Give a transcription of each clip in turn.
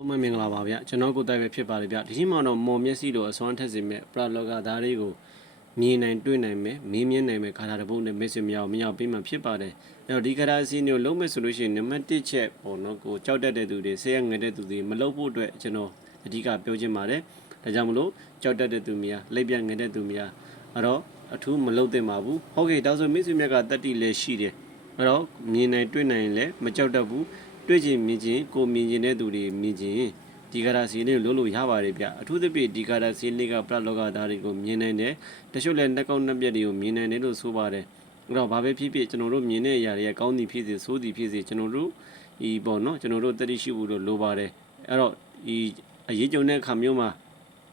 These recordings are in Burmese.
ဘုမမင်္ဂလာပါဗျကျွန်တော်ကိုယ်တိုင်ပဲဖြစ်ပါတယ်ဗျဒီချိန်မှာတော့မော်မျက်စိလိုအစွမ်းထက်စေမဲ့ပရလောကသားတွေကိုမြင်နိုင်တွေ့နိုင်မယ်မင်းမြင်နိုင်မယ်ခါတာတစ်ပုတ်နဲ့မစ်ဆွေမြောက်မြောက်ပြီးမှဖြစ်ပါတယ်အဲ့တော့ဒီခါတာအစီအစဉ်ကိုလုံးမဲ့ဆိုလို့ရှိရင်နံပါတ်1ချက်ပေါ့နော်ကိုကြောက်တတ်တဲ့သူတွေဆဲရငတဲ့သူတွေမလုပ်ဖို့အတွက်ကျွန်တော်အဓိကပြောချင်ပါတယ်ဒါကြောင့်မလို့ကြောက်တတ်တဲ့သူများလက်ပြငတဲ့သူများအဲ့တော့အထူးမလုပ်သင့်ပါဘူးဟုတ်ကဲ့ဒါဆိုမစ်ဆွေမြတ်ကတတ်တိလည်းရှိတယ်အဲ့တော့မြင်နိုင်တွေ့နိုင်ရင်လည်းမကြောက်တတ်ဘူး တွေ့ချင်းမြင်ချင်းကိုမြင်ချင်းတဲ့သူတွေမြင်ချင်းဒီကာရာစီလေးကိုလုံးလို့ရပါတယ်ဗျအထူးသဖြင့်ဒီကာရာစီလေးကပရလောကသားတွေကိုမြင်နိုင်တယ်တချို့လည်းနှက်ကောက်နှက်ပြက်တွေကိုမြင်နိုင်တယ်လို့ဆိုပါတယ်အဲ့တော့ဘာပဲဖြစ်ဖြစ်ကျွန်တော်တို့မြင်တဲ့အရာတွေကကောင်းသည်ဖြစ်စေဆိုးသည်ဖြစ်စေကျွန်တော်တို့ဒီပေါ့နော်ကျွန်တော်တို့တတိရှိဖို့လို့လိုပါတယ်အဲ့တော့ဒီအရေးကြုံတဲ့ခါမျိုးမှာ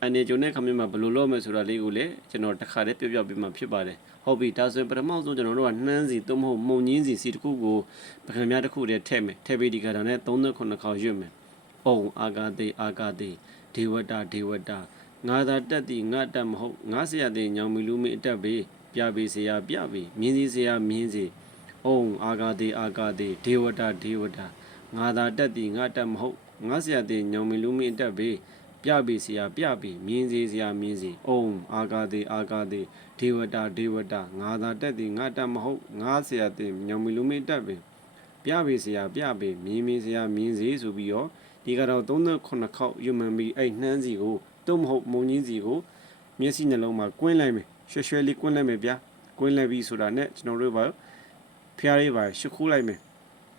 အနေကြုံတဲ့ခါမျိုးမှာဘယ်လိုလုပ်မလဲဆိုတာလေးကိုလည်းကျွန်တော်တစ်ခါတည်းပြောပြပေးမှဖြစ်ပါတယ်ဟုတ်ပြီဒါဆိုရင်ပထမဆုံးကျွန်တော်တို့ကနှမ်းစီသို့မဟုတ်မုံညင်းစီစီတစ်ခုကိုပကံများတစ်ခုတည်းထည့်မယ်ထည့်ပြီးဒီကရာနဲ့39ခေါက်ရွတ်မယ်။ပုံအာဂတိအာဂတိဒေဝတာဒေဝတာငါသာတက်သည်ငါတက်မဟုတ်ငါဆရာသည်ညောင်မီလူမီအတက်ပေပြပေဆရာပြပေမြင်းစီဆရာမြင်းစီအုံအာဂတိအာဂတိဒေဝတာဒေဝတာငါသာတက်သည်ငါတက်မဟုတ်ငါဆရာသည်ညောင်မီလူမီအတက်ပေ ပြပေဆရာပြပေမြင်းစီဆရာမြင်းစီအုံအာဂတိအာဂတိဒေဝတာဒေဝတာငါသာတက်သည်ငါတက်မဟုတ်ငါဆရာသည်ညောင်မီလူမီအတက်ပေပြပေဆရာပြပေမြင်းမင်းဆရာမြင်းစီဆိုပြီးတော့ဒီကတော့39ခေါက်ယူမှန်ပြီးအဲ့နှမ်းစီကိုတုံးမဟုတ်မုံကြီးစီကိုမျက်စိနှလုံးမှာကွင်းလိုက်မယ်ရွှဲရွှဲလေးကွင်းလိုက်မယ်ဗျာကွင်းလိုက်ပြီးဆိုတာနဲ့ကျွန်တော်တို့ပါဖျားလေးပါရှစ်ခိုးလိုက်မယ်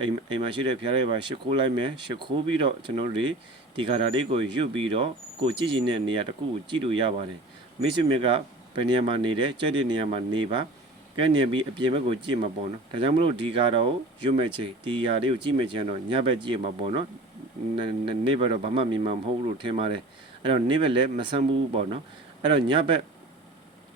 အိမ်အိမ်မှာရှိတဲ့ဖျားလေးပါရှစ်ခိုးလိုက်မယ်ရှစ်ခိုးပြီးတော့ကျွန်တော်တို့တွေဒီကာတာလေးကိုရွတ်ပြီးတော့ကိုကြည့်ကြည့်တဲ့နေရာတစ်ခုကိုကြည့်လို့ရပါတယ်မိတ်ဆွေမြတ်ကဘယ်နေရာမှာနေတယ်ကြက်တဲ့နေရာမှာနေပါကဲနေပြီးအပြင်ဘက်ကိုကြည့်မှာပေါ့နော်ဒါကြောင့်မလို့ဒီကာတော့ရွတ်မဲ့ချိန်ဒီຢာလေးကိုကြည့်မဲ့ချိန်တော့ညဘက်ကြည့်မှာပေါ့နော်နေဘက်တော့ဘာမှမြင်မှာမဟုတ်ဘူးလို့ထင်ပါတယ်အဲ့တော့နေဘက်လည်းမဆန်းဘူးပေါ့နော်အဲ့တော့ညဘက်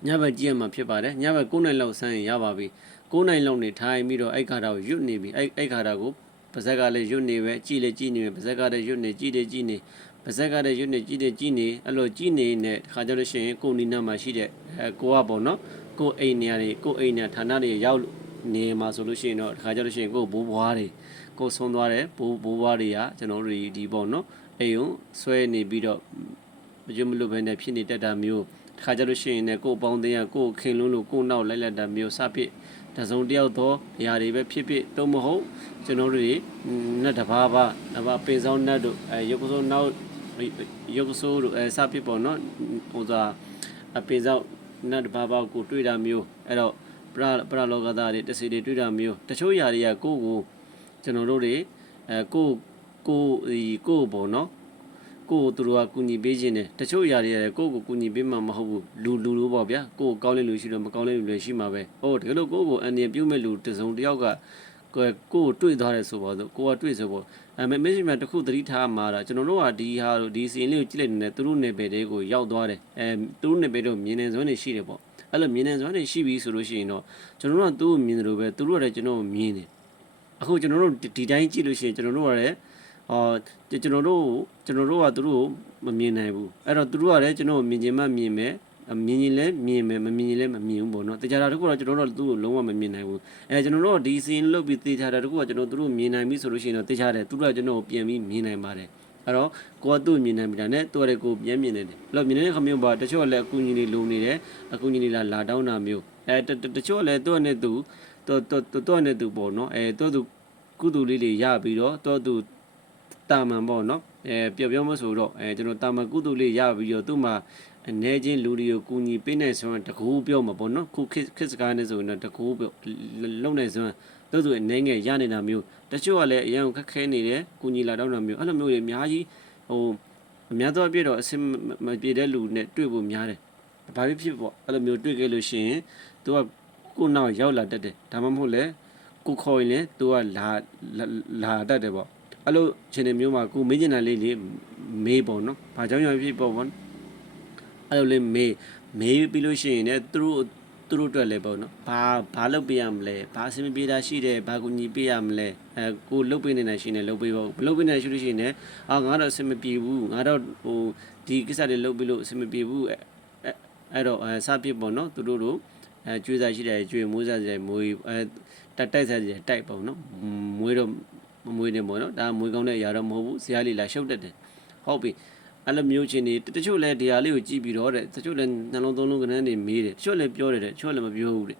ညဘက်ကြည့်ရမှာဖြစ်ပါတယ်ညဘက်9နိုင်လောက်ဆန်းရင်ရပါပြီ 9နိုင်လောက်နေထိုင်ပြီးတော့အဲ့ခါတာကိုရွတ်နေပြီအဲ့အဲ့ခါတာကိုပါဇက်ကလည်းရွတ်နေပဲကြည့်လေကြည့်နေပဲပါဇက်ကလည်းရွတ်နေကြည့်တယ်ကြည့်နေပါဇက်ကလည်းရွတ်နေကြည့်တယ်ကြည့်နေအဲ့လိုကြည့်နေတဲ့ခါကြလို့ရှိရင်ကိုနီနာမှာရှိတဲ့အဲကိုကပေါ့နော်ကိုအိမ်နေရာတွေကိုအိမ်နေရာဌာနတွေရောက်နေမှာဆိုလို့ရှိရင်တော့ခါကြလို့ရှိရင်ကိုဘိုးဘွားတွေကိုဆုံးသွားတဲ့ဘိုးဘိုးဘွားတွေကကျွန်တော်တို့ဒီပေါ့နော်အိမ်ုံဆွဲနေပြီးတော့မကြွမလို့ပဲနဲ့ဖြစ်နေတတ်တာမျိုး ခါကြလို့ရှိရင်လည်းကို့ပေါင်းတဲ့ကို့ခင်လုံးလို့ကို့နောက်လိုက်လက်တာမျိုးစဖြစ်တစုံတယောက်သောနေရာတွေပဲဖြစ်ဖြစ်တော့မဟုတ်ကျွန်တော်တို့တွေနတ်တစ်ပါးပါနဘာပင်ဆောင်နတ်တို့အဲရုပ်စိုးနောက်ရုပ်စိုးတို့အဲစဖြစ်ပေါ့နော်ဟိုသာအပင်ဆောင်နတ်တစ်ပါးပါကိုတွေ့တာမျိုးအဲ့တော့ပရပရလောကသားတွေတစီတွေတွေ့တာမျိုးတချို့ຢာတွေကကိုယ့်ကိုကျွန်တော်တို့တွေအဲကိုကိုဒီကိုပေါ့နော် ကိုသူတို့ကကူညီပေးခြင်းတယ်တချို့ຢာတွေလည်းကိုကိုကူညီပေးမှာမဟုတ်ဘူးလူလူလိုပေါ့ဗျာကိုကောင်းတဲ့လူရှိတော့မကောင်းတဲ့လူလည်းရှိမှာပဲဟုတ်တကယ်လို့ကိုကိုအန်ဒီပြုတ်မဲ့လူတစုံတယောက်ကကိုကိုတွေ့သွားတယ်ဆိုပါတော့ကိုကတွေ့ဆိုပေါ့အဲမင်းရှင်မတခုသတိထားမှာတာကျွန်တော်တို့ကဒီဟာဒီစီရင်လေးကိုကြည့်လိုက်နေတယ်သူတို့နယ်ပယ်တွေကိုရောက်သွားတယ်အဲသူတို့နယ်ပယ်တို့မြင်နေစွမ်းနေရှိတယ်ပေါ့အဲ့လိုမြင်နေစွမ်းနေရှိပြီဆိုလို့ရှိရင်တော့ကျွန်တော်တို့ကသူ့ကိုမြင်တယ်လို့ပဲသူတို့ကလည်းကျွန်တော်ကိုမြင်တယ်အခုကျွန်တော်တို့ဒီတိုင်းကြည့်လို့ရှိရင်ကျွန်တော်တို့ကလည်း အော်ကျွန်တော်တို့ကျွန်တော်တို့ကသူတို့မမြင်နိုင်ဘူးအဲ့တော့သူတို့ကလည်းကျွန်တော်ကိုမြင်ချင်မှမြင်မယ်မြင်ရင်လည်းမြင်မယ်မမြင်ရင်လည်းမမြင်ဘူးပေါ့နော်တခြားတာတခုတော့ကျွန်တော်တို့သူ့ကိုလုံးဝမမြင်နိုင်ဘူးအဲကျွန်တော်တို့ဒီစီရင်လုတ်ပြီးတေချာတာတခုကကျွန်တော်တို့မြင်နိုင်ပြီဆိုလို့ရှိရင်တော့တေချာတယ်သူတို့ကကျွန်တော်ကိုပြန်ပြီးမြင်နိုင်ပါတယ်အဲ့တော့ကိုကသူ့မြင်နိုင်ပြီဒါနဲ့သူ့ရဲကိုပြန်မြင်နေတယ်အဲ့တော့မြင်နေတဲ့ခမျိုးပါတချို့ကလည်းအကူကြီးတွေလုံနေတယ်အကူကြီးတွေလာလာတောင်းတာမျိုးအဲတချို့ကလည်းသူ့နဲ့သူသူသူသူနဲ့သူပေါ့နော်အဲသူသူကုသိုလ်လေးတွေရပြီးတော့သူသူ တာမန်ပေါ့နော်အဲပျော်ပြောမဆိုတော့အဲကျွန်တော်တာမန်ကုသိုလ်လေးရပြီးတော့သူ့မှာအနေချင်းလူတွေကိုကူညီပေးနိုင်ဆိုရင်တကူပြောမှာပေါ့နော်ခုခစ်ခစ်စကားနဲ့ဆိုရင်တော့တကူပြောလုံနေဆိုရင်တို့ဆိုအနေငယ်ရနေတာမျိုးတချို့ကလည်းအရင်ခက်ခဲနေတယ်ကူညီလာတော့တာမျိုးအဲ့လိုမျိုးတွေအများကြီးဟိုအများသောအပြည့်တော့အစင်မပြေတဲ့လူနဲ့တွေ့ဖို့များတယ်ဘာဖြစ်ဖြစ်ပေါ့အဲ့လိုမျိုးတွေ့ခဲ့လို့ရှိရင်သူကကိုနောက်ရောက်လာတတ်တယ်ဒါမှမဟုတ်လေကိုခေါ်ရင်လေသူကလာလာတတ်တယ်ပေါ့ အဲ့လိုခြေနေမျိုးမှာကိုမေးချင်တာလေးလေးမေးပေါ့နော်ဘာကြောင့်ရဖြစ်ပေါ့ပေါ့အဲ့လိုလေးမေးမေးပြီးလို့ရှိရင်လည်းသူတို့သူတို့အတွက်လည်းပေါ့နော်ဘာဘာလုပ်ပေးရမလဲဘာအဆင်မပြေတာရှိတယ်ဘာကူညီပေးရမလဲအဲကိုလုပ်ပေးနေတာရှိနေလုပ်ပေးပေါ့မလုပ်ပေးနေတာရှိလို့ရှိရင်လည်းအာငါတော့အဆင်မပြေဘူးငါတော့ဟိုဒီကိစ္စတွေလုပ်ပြီးလို့အဆင်မပြေဘူးအဲ့တော့အဲစပြစ်ပေါ့နော်သူတို့တို့အဲကျွေးစားရှိတယ်ကျွေးမိုးစားရှိတယ်မွေးအဲတက်တိုက်စားရှိတယ်တိုက်ပေါ့နော်မွေးတော့ မမွေးနေပေါ့နော်ဒါမွေးကောင်းတဲ့အရာတော့မဟုတ်ဘူးဇာတ်လေးလာရှုပ်တတ်တယ်ဟုတ်ပြီအဲ့လိုမျိုးချင်းနေတချို့လဲဒီဟာလေးကိုကြည့်ပြီးတော့တဲ့တချို့လဲနှလုံးသုံးလုံးကနန်းနေမေးတယ်တချို့လဲပြောတယ်တဲ့တချို့လည်းမပြောဘူးတဲ့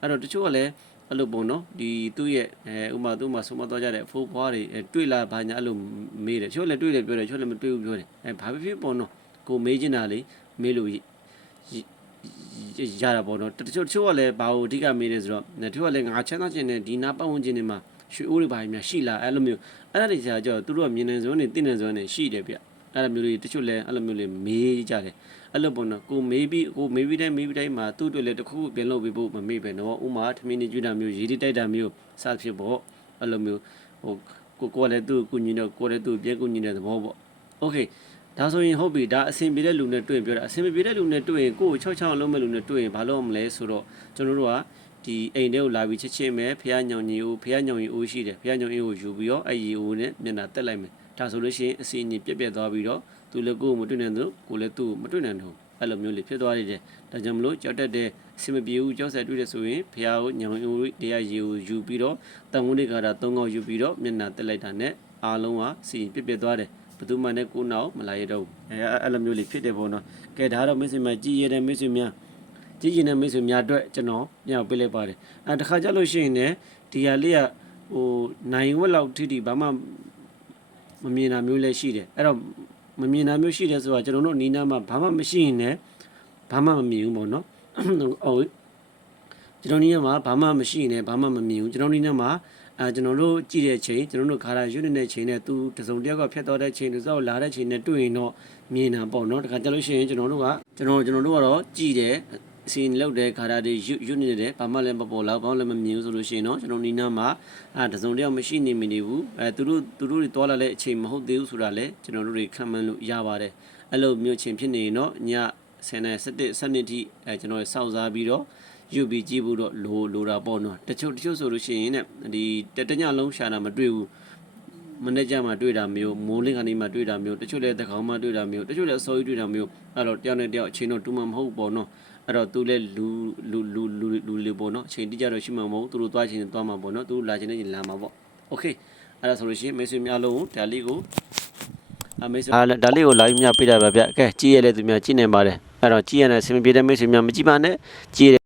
အဲ့တော့တချို့ကလည်းအဲ့လိုပုံနော်ဒီသူ့ရဲ့အဲဥမာသူ့မှာဆုံးမသွားကြတဲ့အဖိုးဖွားတွေအဲတွေ့လာဘာညာအဲ့လိုမေးတယ်တချို့လည်းတွေ့တယ်ပြောတယ်တချို့လည်းမတွေ့ဘူးပြောတယ်အဲဘာဖြစ်ဖြစ်ပုံနော်ကိုမေးချင်တာလေးမေးလို့ရရတာပေါ့နော်တချို့တချို့ကလည်းဘာကိုအဓိကမေးတယ်ဆိုတော့တချို့ကလည်းငါချမ်းသာခြင်းနဲ့ဒီနာပတ်ဝန်းကျင်တွေမှာ ရွှေအိုးတွေဘာတွေများရှိလားအဲ့လိုမျိုးအဲ့ဒါတွေကြာကြောသူတို့ကမြင်နေစွမ်းနေသိနေစွမ်းနေရှိတယ်ဗျအဲ့လိုမျိုးလေးတချို့လည်းအဲ့လိုမျိုးလေးမေးကြတယ်အဲ့လိုပေါ့နော်ကိုမေးပြီးကိုမေးပြီးတိုင်းမေးပြီးတိုင်းမှာသူ့အတွက်လည်းတစ်ခုခုပြင်လုပ်ပြီးဖို့မမေ့ပဲနော်ဥမာထမင်းနေကျွတာမျိုးရေတိတိုက်တာမျိုးစသဖြင့်ပေါ့အဲ့လိုမျိုးဟိုကိုကိုကလည်းသူ့ကိုညီတော့ကိုလည်းသူ့ပြန်ကိုညီတဲ့သဘောပေါ့โอเคဒါဆိုရင်ဟုတ်ပြီဒါအဆင်ပြေတဲ့လူနဲ့တွေ့ရင်ပြောတာအဆင်မပြေတဲ့လူနဲ့တွေ့ရင်ကိုယ့်ကို6 6လုံးမဲ့လူနဲ့တွေ့ရင်ဘာလုပ်ရမလဲဆိုတော့ကျွန်တော်တို့က ဒီအိမ်ထဲကိုလာပြီးချက်ချင်းပဲဖះညောင်ကြီးကိုဖះညောင်ကြီးအိုးရှိတယ်ဖះညောင်ကြီးကိုယူပြီးတော့အဲ့ရီအိုးနဲ့မျက်နှာတက်လိုက်မယ်ဒါဆိုလို့ရှိရင်အစီအညီပြက်ပြက်သွားပြီးတော့သူလည်းကိုယ်ကိုမတွေ့နိုင်ဘူးကိုလည်းသူ့ကိုမတွေ့နိုင်ဘူးအဲ့လိုမျိုးလေးဖြစ်သွားနေတယ်ဒါကြောင့်မလို့ကြောက်တက်တဲ့အစီမပြေဘူးကြောက်ဆက်တွေ့တယ်ဆိုရင်ဖះကိုညောင်အိုးတရားရီကိုယူပြီးတော့တန်ဝန်းတွေကတာ၃កောက်ယူပြီးတော့မျက်နှာတက်လိုက်တာနဲ့အားလုံးကစီပြက်ပြက်သွားတယ်ဘယ်သူမှလည်းကိုနောက်မလာရတော့ဘူးအဲအဲ့လိုမျိုးလေးဖြစ်တယ်ပေါ့နော်ကဲဒါတော့မိတ်ဆွေများကြည်ရတဲ့မိတ်ဆွေများ ကြည့်ရင်လည်းမိတ်ဆွေများအတွက်ကျွန်တော်ပြန်ပေးလိုက်ပါတယ်အဲတခါကြလို့ရှိရင်လည်းဒီဟာလေးကဟိုနိုင်ဝက်လောက်ထိထိဘာမှမမြင်တာမျိုးလည်းရှိတယ်အဲ့တော့မမြင်တာမျိုးရှိတယ်ဆိုတာကျွန်တော်တို့နီးနားမှာဘာမှမရှိရင်လည်းဘာမှမမြင်ဘူးပေါ့နော်ဟုတ်ကျွန်တော်နီးနားမှာဘာမှမရှိရင်လည်းဘာမှမမြင်ဘူးကျွန်တော်နီးနားမှာအဲကျွန်တော်တို့ကြည့်တဲ့ချိန်ကျွန်တော်တို့ခါရရွနေတဲ့ချိန်နဲ့သူတစုံတစ်ယောက်ကဖြတ်သွားတဲ့ချိန်သူစောက်လာတဲ့ချိန်နဲ့တွေ့ရင်တော့မြင်တာပေါ့နော်တခါကြလို့ရှိရင်ကျွန်တော်တို့ကကျွန်တော်ကျွန်တော်တို့ကတော့ကြည့်တယ် အစီအလောက်တဲ့ခါရတွေရွရွနေတယ်ဘာမှလည်းမပေါ်လောက်ဘာမှလည်းမမြင်ဘူးဆိုလို့ရှိရင်တော့ကျွန်တော်နီးနားမှာအဲတစုံတယောက်မရှိနေမနေဘူးအဲသူတို့သူတို့တွေတွားလာတဲ့အချိန်မဟုတ်သေးဘူးဆိုတာလည်းကျွန်တော်တို့တွေခံမှန်းလို့ရပါတယ်အဲ့လိုမျိုးချင်းဖြစ်နေရင်တော့ည10နဲ့17 17ထိအဲကျွန်တော်စောက်စားပြီးတော့ယူပြီးကြည့်ဖို့တော့လိုလိုတာပေါ့နော်တချို့တချို့ဆိုလို့ရှိရင်ねဒီတတညလုံးရှာတာမတွေ့ဘူးမနေ့ကျမှတွေ့တာမျိုးမိုးလင်းကနေမှတွေ့တာမျိုးတချို့လည်းတကောင်မှတွေ့တာမျိုးတချို့လည်းအစောကြီးတွေ့တာမျိုးအဲ့တော့တယောက်နဲ့တယောက်အချိန်တော့တူမှမဟုတ်ပေါ့နော် အဲ့တော့သူလည်းလူလူလူလူလူလေးပေါ့နော်အချိန်တိကျတော့ရှိမှာမဟုတ်သူတို့သွားချင်ရင်သွားမှာပေါ့နော်သူတို့လာချင်တဲ့ရင်လာမှာပေါ့โอเคအဲ့ဒါဆိုလို့ရှိရင်မိတ်ဆွေများလုံးဒါလေးကိုအမိတ်ဆွေအားဒါလေးကိုလာပြီးမြပြတာပါဗျကဲကြည့်ရလဲသူများကြည့်နေပါတယ်အဲ့တော့ကြည့်ရတဲ့ဆင်မပြေတဲ့မိတ်ဆွေများမကြည့်ပါနဲ့ကြည့်ရ